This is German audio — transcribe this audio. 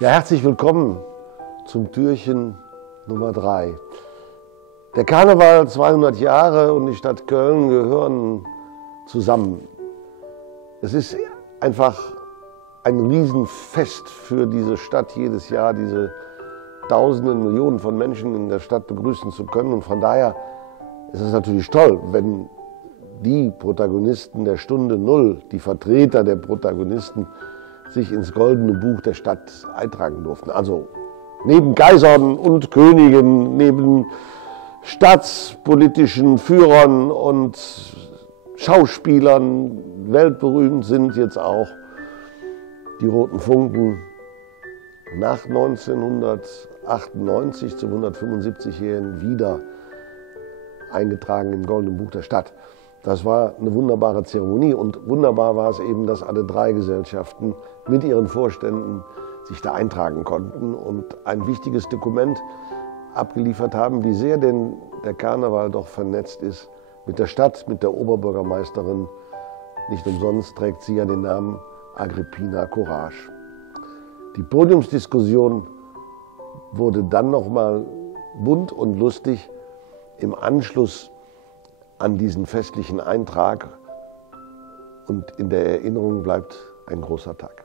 Ja, herzlich willkommen zum Türchen Nummer 3. Der Karneval 200 Jahre und die Stadt Köln gehören zusammen. Es ist einfach ein Riesenfest für diese Stadt jedes Jahr, diese Tausenden, Millionen von Menschen in der Stadt begrüßen zu können. Und von daher ist es natürlich toll, wenn die Protagonisten der Stunde Null, die Vertreter der Protagonisten, sich ins Goldene Buch der Stadt eintragen durften. Also neben Kaisern und Königen, neben staatspolitischen Führern und Schauspielern, weltberühmt sind jetzt auch die Roten Funken nach 1998 zum 175-jährigen wieder eingetragen im Goldenen Buch der Stadt. Das war eine wunderbare Zeremonie und wunderbar war es eben, dass alle drei Gesellschaften mit ihren Vorständen sich da eintragen konnten und ein wichtiges Dokument abgeliefert haben, wie sehr denn der Karneval doch vernetzt ist mit der Stadt, mit der Oberbürgermeisterin. Nicht umsonst trägt sie ja den Namen Agrippina Courage. Die Podiumsdiskussion wurde dann nochmal bunt und lustig im Anschluss an diesen festlichen Eintrag und in der Erinnerung bleibt ein großer Tag.